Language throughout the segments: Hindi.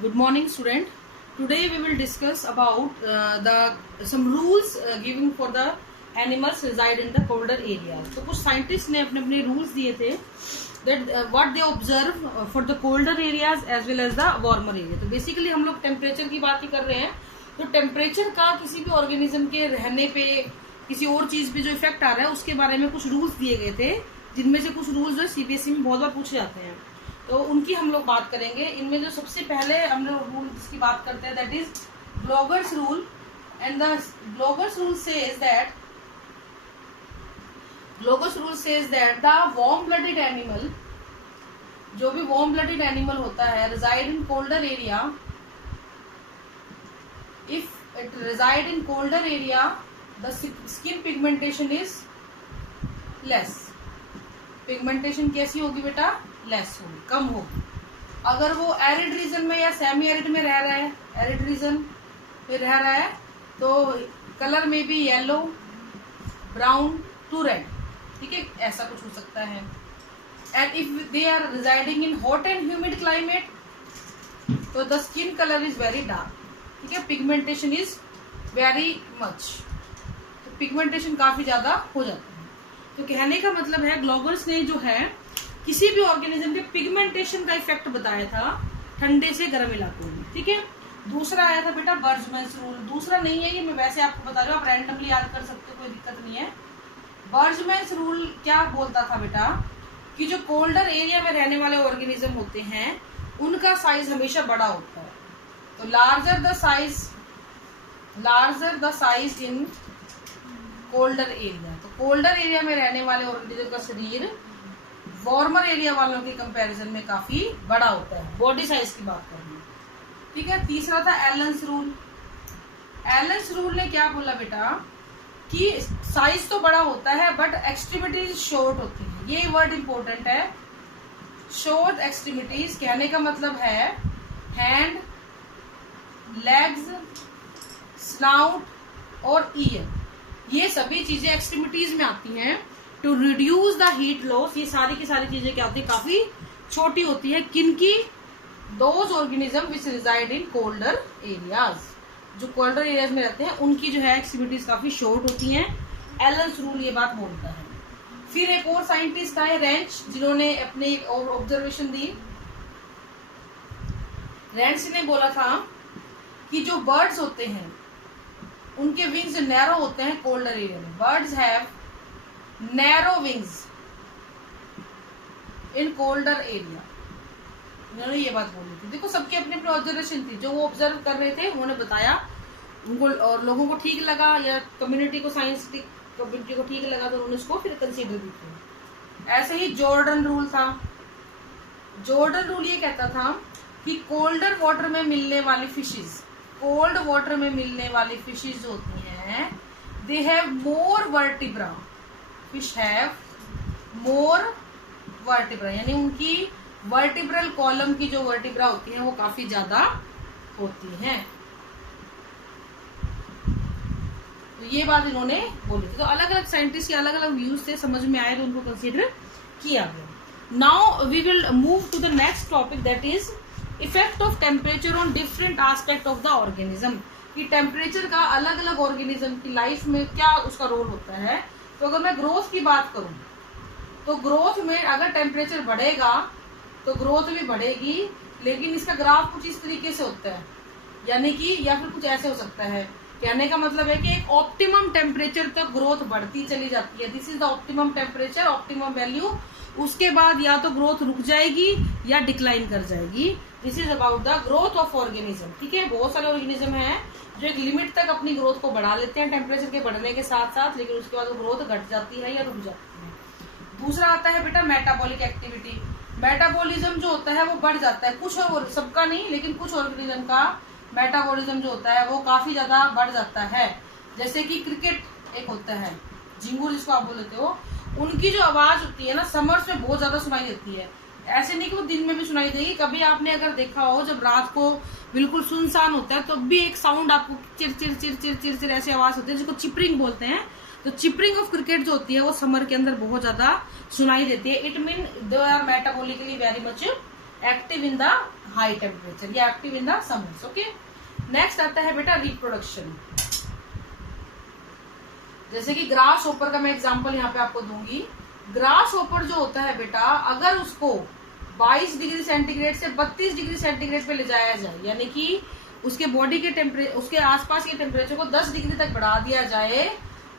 Good morning, student. Today we will discuss about some rules given for the animals reside in the colder areas. तो कुछ scientists ने अपने अपने rules दिए थे that what they observe for the colder areas as well as the warmer area. तो basically हम लोग temperature की बात ही कर रहे हैं. तो temperature का किसी भी organism के रहने पे किसी और चीज पे जो इफेक्ट आ रहा है उसके बारे में कुछ रूल्स दिए गए थे, जिनमें से कुछ रूल्स जो सीबीएसई में बहुत बार पूछे जाते हैं, तो उनकी हम लोग बात करेंगे. इनमें जो सबसे पहले हम लोग रूल जिसकी बात करते हैं that is bloggers rule. And the bloggers rule says that the warm blooded animal, जो भी वार्म ब्लडेड एनिमल होता है, reside in colder area. If it reside in colder area the skin pigmentation is less. Pigmentation कैसी होगी बेटा? लेस होगी, कम होगी. अगर वो एरिड रीजन में या सेमी एरिड में रह रहा है, एरिड रीजन में रह रहा है, तो कलर में भी येलो, ब्राउन टू रेड, ठीक है, ऐसा कुछ हो सकता है. And if they are residing in hot and humid climate तो the skin colour is very dark, ठीक है, पिगमेंटेशन इज वेरी मच. तो पिगमेंटेशन काफी ज्यादा हो जाता है. तो कहने का मतलब है ग्लोबल्स ने जो है किसी भी ऑर्गेनिज्म के पिगमेंटेशन का इफेक्ट बताया था ठंडे से गर्म इलाकों में, ठीक है. दूसरा आया था बेटा बर्जमैन्स रूल. दूसरा नहीं है, ये मैं वैसे आपको बता रही हूँ, आप रैंडमली याद कर सकते हो, कोई दिक्कत नहीं है. बर्जमैन्स रूल क्या बोलता था बेटा कि जो कोल्डर एरिया में रहने वाले ऑर्गेनिज्म होते हैं उनका साइज हमेशा बड़ा होता है. तो larger the size in colder area. तो कोल्डर एरिया में रहने वाले ऑर्गेनिज्म का शरीर वार्मर एरिया वालों के कंपैरिजन में काफी बड़ा होता है. बॉडी साइज की बात कर रही हूँ, ठीक है. तीसरा था एलन्स रूल. एलन्स रूल ने क्या बोला बेटा कि साइज तो बड़ा होता है बट एक्सट्रीमिटीज शॉर्ट होती है. ये वर्ड इंपॉर्टेंट है, शॉर्ट एक्सट्रीमिटीज. कहने का मतलब है हैंड, लेग्स, स्नाउट और ईयर, ये सभी चीजें एक्सट्रीमिटीज में आती हैं. To reduce the heat loss, ये सारी की सारी चीजें क्या होती है, काफी छोटी होती है. किनकी? Those organism which reside in colder areas. जो कोल्डर एरियाज में रहते हैं उनकी जो है एक्सट्रीमिटीज काफी शॉर्ट होती हैं. एलन्स रूल ये बात बोलता है. फिर एक और साइंटिस्ट आए रेंच, जिन्होंने अपनी ऑब्जर्वेशन दी. रेंच ने बोला था कि जो बर्ड्स होते हैं उनके विंग्स नैरो होते हैं कोल्डर एरिया में. Birds have narrow wings in colder area. उन्होंने ये बात बोली थी. देखो सबकी अपनी अपनी ऑब्जर्वेशन थी, जो वो ऑब्जर्व कर रहे थे उन्होंने बताया, उनको और लोगों को ठीक लगा या कम्युनिटी को, साइंटिफिक कम्युनिटी को ठीक लगा, तो उन्होंने उसको फिर कंसीडर भी किया. ऐसे ही जॉर्डन रूल था. जॉर्डन रूल ये कहता था कि कोल्डर वाटर में मिलने वाली फिशेज, कोल्ड वाटर में मिलने वाली फिशेज होती हैं, they have more vertebra. Fish have more vertebra, यानी उनकी वर्टिब्रल कॉलम की जो वर्टिब्रा होती है वो काफी ज्यादा होती हैं. तो ये बात इन्होंने बोली थी. तो अलग अलग साइंटिस्ट के अलग अलग व्यूज थे, समझ में आए तो उनको कंसीडर किया गया. Now we will move to the next topic that is effect of temperature on different aspect of the organism. कि टेम्परेचर का अलग अलग ऑर्गेनिज्म की लाइफ में क्या उसका रोल होता है. तो अगर मैं ग्रोथ की बात करूं तो ग्रोथ में अगर टेम्परेचर बढ़ेगा तो ग्रोथ भी बढ़ेगी, लेकिन इसका ग्राफ कुछ इस तरीके से होता है, यानी कि या फिर कुछ ऐसे हो सकता है. कहने का मतलब है कि एक ऑप्टिमम टेम्परेचर तक ग्रोथ बढ़ती चली जाती है. This is the optimum temperature, optimum value. उसके बाद या तो ग्रोथ रुक जाएगी या डिक्लाइन कर जाएगी. This is about the growth of organism, ठीक है. बहुत सारे ऑर्गेनिज्म हैं जो एक लिमिट तक अपनी ग्रोथ को बढ़ा लेते हैं टेम्परेचर के बढ़ने के साथ साथ, लेकिन उसके बाद वो ग्रोथ घट जाती है या रुक जाती है. दूसरा आता है बेटा मेटाबॉलिक एक्टिविटी. मेटाबॉलिज्म जो होता है वो बढ़ जाता है. कुछ और, सबका नहीं, लेकिन कुछ ऑर्गेनिज्म का मेटाबॉलिज्म जो होता है वो काफी ज्यादा बढ़ जाता है. जैसे कि क्रिकेट एक होता है, झिंगुर जिसको आप बोलते हो, उनकी जो आवाज होती है ना समर्स में बहुत ज्यादा सुनाई देती है. ऐसे नहीं कि वो दिन में भी सुनाई देगी. कभी आपने अगर देखा हो जब रात को बिल्कुल सुनसान होता है तो भी एक साउंड आपको चिर चिर चिर चिर चिर चिर ऐसी आवाज होती है जिसको चिपरिंग बोलते हैं. तो चिपरिंग ऑफ क्रिकेट जो होती है वो समर के अंदर बहुत ज्यादा सुनाई देती है. It mean they are metabolically very much active in the high temperature या active in the summers. Okay, next आता है बेटा रिप्रोडक्शन। जैसे कि ग्रास होपर का मैं एग्जांपल यहाँ पे आपको दूंगी। ग्रास होपर जो होता है बेटा, अगर उसको 22 डिग्री सेंटीग्रेड से 32 डिग्री सेंटीग्रेड पे ले जाया जाए, यानी कि उसके बॉडी के टेम्परेचर, उसके आसपास के टेम्परेचर को 10 डिग्री तक बढ़ा दिया जाए,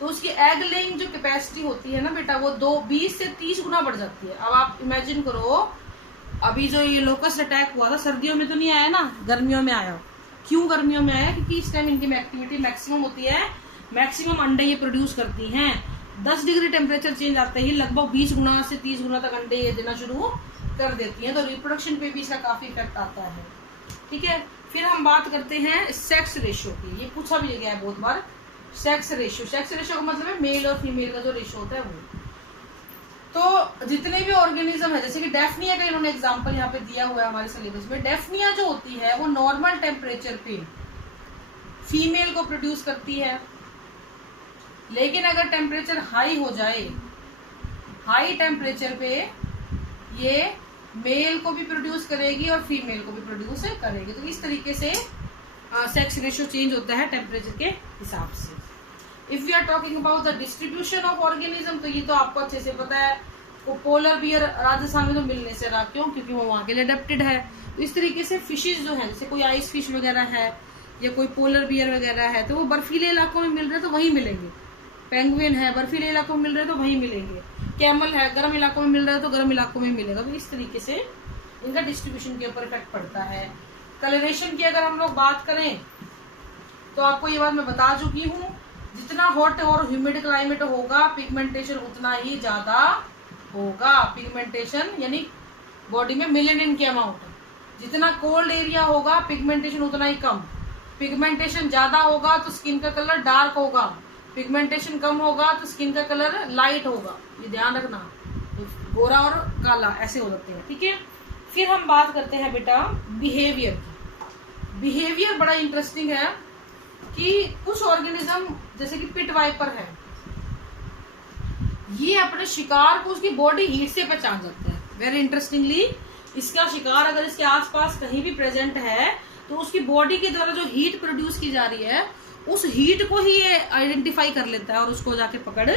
तो उसकी एग लेइंग जो कैपेसिटी होती है ना बेटा, वो 20 से 30 गुना बढ़ जाती है। अब आप इमेजिन करो, अभी जो ये लोकस्ट अटैक हुआ था सर्दियों में तो नहीं आया ना, गर्मियों में आया। क्यों गर्मियों में आया? क्योंकि इस टाइम इनकी एक्टिविटी मैक्सिमम होती है, मैक्सिमम अंडे ये प्रोड्यूस करती हैं। 10 डिग्री टेम्परेचर चेंज आते ही लगभग 20 गुना से 30 गुना तक अंडे ये देना शुरू कर देती हैं। तो रिप्रोडक्शन पे भी इसका काफी इफेक्ट आता है। ठीक है, फिर हम बात करते हैं सेक्स रेशियो की। ये पूछा भी गया है बहुत बार, सेक्स रेशियो। सेक्स रेशियो का मतलब है मेल और फीमेल का जो रेशियो होता है वो। तो जितने भी ऑर्गेनिज्म है, जैसे कि डेफनिया का इन्होंने एग्जांपल यहाँ पे दिया हुआ है हमारे सिलेबस में। डेफनिया जो होती है वो नॉर्मल टेम्परेचर पे फीमेल को प्रोड्यूस करती है, लेकिन अगर टेम्परेचर हाई हो जाए, हाई टेम्परेचर पे ये मेल को भी प्रोड्यूस करेगी और फीमेल को भी प्रोड्यूस करेगी। तो इस तरीके से सेक्स रेशियो चेंज होता है टेम्परेचर के हिसाब से। If we are talking about the distribution of organism, तो ये तो आपको अच्छे से पता है। वो पोलर बियर राजस्थान में तो मिलने से रहा, क्यों? क्योंकि वो वहां के लिए अडेप्टेड है। तो इस तरीके से फिशेज जो है, जैसे कोई आइस फिश वगैरह है या कोई पोलर बियर वगैरह है, तो वो बर्फीले इलाकों में मिल रहे हैं तो वहीं मिलेंगे। पेंगुइन है, बर्फीले इलाकों में मिल रहे हैं तो वहीं मिलेंगे। कैमल है, गर्म इलाकों में मिल रहा है तो गर्म इलाकों में मिलेगा। तो इस तरीके से इनका डिस्ट्रीब्यूशन के ऊपर इफेक्ट पड़ता है। कलरेशन की अगर हम लोग बात करें तो आपको ये बात मैं बता चुकी हूँ, जितना हॉट और ह्यूमिड क्लाइमेट होगा पिगमेंटेशन उतना ही ज्यादा होगा। पिगमेंटेशन यानी बॉडी में मेलेनिन की अमाउंट, जितना कोल्ड एरिया होगा पिगमेंटेशन उतना ही कम। पिगमेंटेशन ज्यादा होगा तो स्किन का कलर डार्क होगा, पिगमेंटेशन कम होगा तो स्किन का कलर लाइट होगा। ये ध्यान रखना, गोरा और काला ऐसे हो जाते हैं। ठीक है, फिर हम बात करते हैं बेटा बिहेवियर की। बिहेवियर बड़ा इंटरेस्टिंग है कि कुछ ऑर्गेनिज्म जैसे कि पिट वाइपर है, ये अपने शिकार को उसकी बॉडी हीट से पहचान जाता है। वेरी इंटरेस्टिंगली, इसका शिकार अगर इसके आसपास कहीं भी प्रेजेंट है तो उसकी बॉडी के द्वारा जो हीट प्रोड्यूस की जा रही है उस हीट को ही ये आइडेंटिफाई कर लेता है और उसको जाके पकड़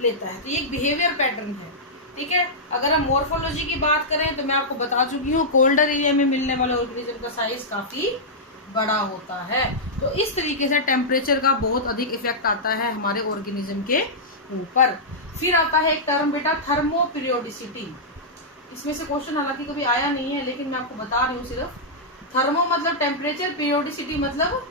लेता है। तो ये एक बिहेवियर पैटर्न है। ठीक है, अगर हम मॉर्फोलॉजी की बात करें तो मैं आपको बता चुकी हूँ, कोल्डर एरिया में मिलने वाले ऑर्गेनिज्म का साइज काफी बड़ा होता है। तो इस तरीके से टेम्परेचर का बहुत अधिक इफेक्ट आता है हमारे ऑर्गेनिज्म के ऊपर। फिर आता है एक टर्म बेटा थर्मो पीरियोडिसिटी। इसमें से क्वेश्चन हालांकि कभी आया नहीं है, लेकिन मैं आपको बता रही हूँ सिर्फ। थर्मो मतलब टेम्परेचर, पीरियोडिसिटी मतलब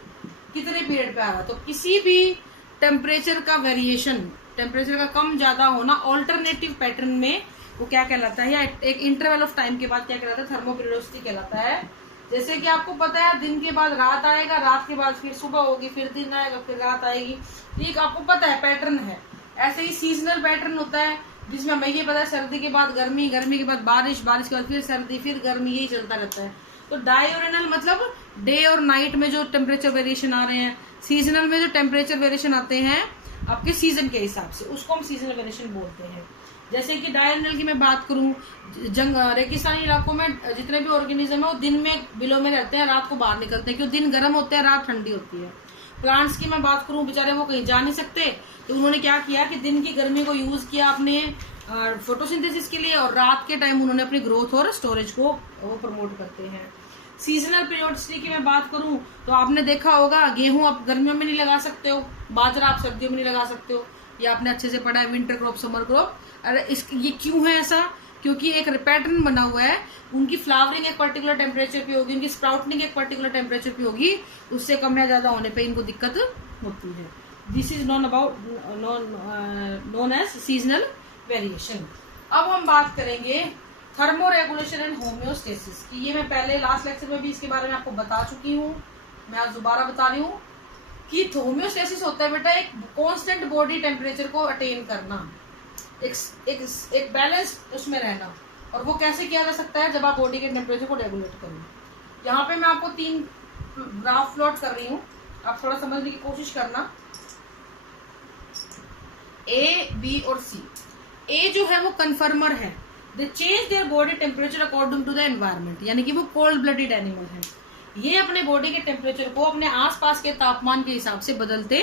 कितने पीरियड पे आ रहा है। तो किसी भी टेम्परेचर का वेरिएशन, टेम्परेचर का कम ज्यादा होना ऑल्टरनेटिव पैटर्न में वो क्या कहलाता है, या एक इंटरवल ऑफ टाइम के बाद क्या कहलाता है, थर्मो पीरियोडिसिटी कहलाता है। जैसे कि आपको पता है दिन के बाद रात आएगा, रात के बाद फिर सुबह होगी, फिर दिन आएगा, फिर रात आएगी। ठीक, आपको पता है पैटर्न है। ऐसे ही सीजनल पैटर्न होता है जिसमें हमें ये पता है सर्दी के बाद गर्मी, गर्मी के बाद बारिश, बारिश के बाद फिर सर्दी, फिर गर्मी, यही चलता रहता है। तो डायओरनल मतलब डे और नाइट में जो टेम्परेचर वेरिएशन आ रहे हैं, सीजनल में जो टेम्परेचर वेरिएशन आते हैं आपके सीजन के हिसाब से, उसको हम सीजनल वेरिएशन बोलते हैं। जैसे कि डायओरनल की मैं बात करूं, रेगिस्तानी इलाकों में जितने भी ऑर्गेनिज्म है वो दिन में बिलों में रहते हैं, रात को बाहर निकलते हैं, क्योंकि दिन गर्म होते हैं, रात ठंडी होती है। प्लांट्स की मैं बात करूं, बेचारे वो कहीं जा नहीं सकते, तो उन्होंने क्या किया कि दिन की गर्मी को यूज किया अपने फोटोसिंथेसिस के लिए, और रात के टाइम उन्होंने अपनी ग्रोथ और स्टोरेज को वो प्रमोट करते हैं। सीजनल पीरियोडिसिटी की मैं बात करूं तो आपने देखा होगा, गेहूं आप गर्मियों में नहीं लगा सकते हो, बाजरा आप सर्दियों में नहीं लगा सकते हो। ये आपने अच्छे से पढ़ा है, विंटर क्रॉप, समर क्रॉप। अरे ये क्यों है ऐसा? क्योंकि एक पैटर्न बना हुआ है, उनकी फ्लावरिंग एक पर्टिकुलर टेम्परेचर पे होगी, उनकी स्प्राउटिंग एक पर्टिकुलर टेम्परेचर पे होगी, उससे कम या ज्यादा होने पे इनको दिक्कत होती है। This is known as seasonal variation. अब हम बात करेंगे थर्मो रेगुलेशन एंड होम्योस्टेसिस की। ये मैं पहले लास्ट लेक्चर में भी इसके बारे में आपको बता चुकी हूँ, मैं आज दोबारा बता रही हूँ कि होम्योस्टेसिस होता है बेटा एक कांस्टेंट बॉडी टेम्परेचर को अटेन करना, एक बैलेंस उसमें रहना। और वो कैसे किया जा सकता है? जब आप बॉडी के टेम्परेचर को रेगुलेट करें। यहाँ पे मैं आपको 3 ग्राफ प्लॉट कर रही हूँ, आप थोड़ा समझने की कोशिश करना। ए, बी और सी। ए जो है वो कन्फर्मर है, they change their body temperature according to the environment, यानी कि वो कोल्ड ब्लडेड एनिमल है। ये अपने बॉडी के टेम्परेचर को अपने आसपास के तापमान के हिसाब से बदलते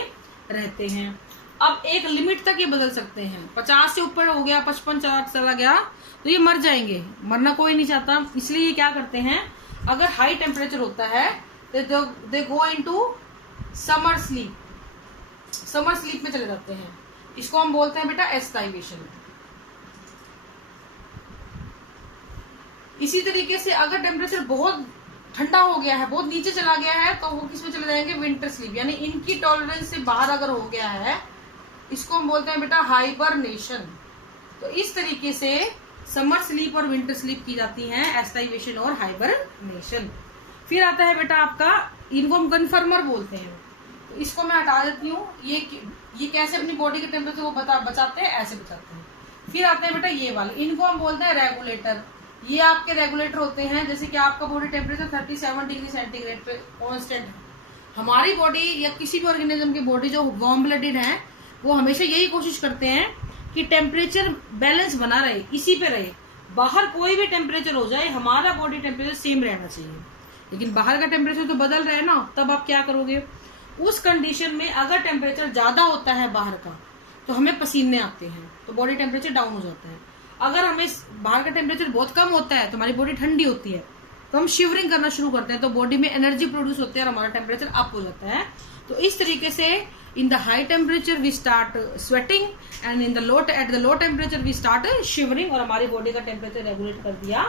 रहते हैं। अब एक लिमिट तक ये बदल सकते हैं, 50 से ऊपर हो गया, 55 चला गया तो ये मर जाएंगे, मरना कोई नहीं चाहता, इसलिए ये क्या करते हैं, अगर हाई टेम्परेचर होता है तो they go into summer sleep, summer sleep में चले जाते हैं। इसको हम बोलते हैं बेटा एस्टाइवेशन। इसी तरीके से अगर टेम्परेचर बहुत ठंडा हो गया है, बहुत नीचे चला गया है, तो वो किसमें चले जाएंगे, विंटर स्लीप, यानी इनकी टॉलरेंस से बाहर अगर हो गया है, इसको हम बोलते हैं बेटा हाइबरनेशन। तो इस तरीके से समर स्लीप और विंटर स्लीप की जाती है, एस्टाइवेशन और हाइबरनेशन। फिर आता है बेटा आपका, इनको हम कन्फर्मर बोलते हैं, तो इसको मैं हटा देती हूँ। ये कैसे अपनी बॉडी के टेम्परेचर को बचाते हैं, ऐसे बचाते हैं। फिर आते हैं बेटा ये वाले, इनको हम बोलते हैं रेगुलेटर। ये आपके रेगुलेटर होते हैं, जैसे कि आपका बॉडी टेम्परेचर 37 डिग्री सेंटीग्रेड पे कांस्टेंट है। हमारी बॉडी या किसी भी ऑर्गेनिज्म की बॉडी जो वार्म ब्लडेड है, वो हमेशा यही कोशिश करते हैं कि टेम्परेचर बैलेंस बना रहे, इसी पे रहे। बाहर कोई भी टेम्परेचर हो जाए, हमारा बॉडी टेम्परेचर सेम रहना चाहिए। लेकिन बाहर का टेम्परेचर तो बदल रहा है ना, तब आप क्या करोगे, उस कंडीशन में अगर टेम्परेचर ज्यादा होता है बाहर का, तो हमें पसीने आते हैं, तो बॉडी टेम्परेचर डाउन हो जाता है। अगर हमें बाहर का टेम्परेचर बहुत कम होता है, तो हमारी बॉडी ठंडी होती है, तो हम शिवरिंग करना शुरू करते हैं, तो बॉडी में एनर्जी प्रोड्यूस होती है और हमारा टेम्परेचर अप हो जाता है। तो इस तरीके से in the high temperature we start sweating and in the at the low temperature we start shivering, और हमारी बॉडी का टेम्परेचर रेगुलेट कर दिया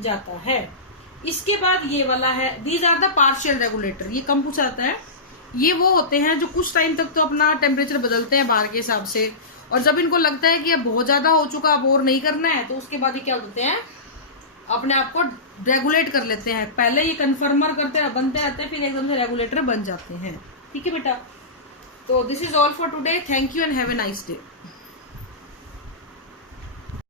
जाता है। इसके बाद ये वाला है, these are the partial regulator. ये कम पूछा जाता है। ये वो होते हैं जो कुछ टाइम तक तो अपना टेम्परेचर बदलते हैं बाहर के हिसाब से, और जब इनको लगता है कि अब बहुत ज्यादा हो चुका, अब और नहीं करना है, तो उसके बाद ये क्या होते हैं, अपने आप को रेगुलेट कर लेते हैं। पहले ये कन्फर्मर बनते रहते हैं, फिर एकदम से रेगुलेटर बन जाते हैं। ठीक है बेटा, तो this is all for today. Thank you and have a nice day.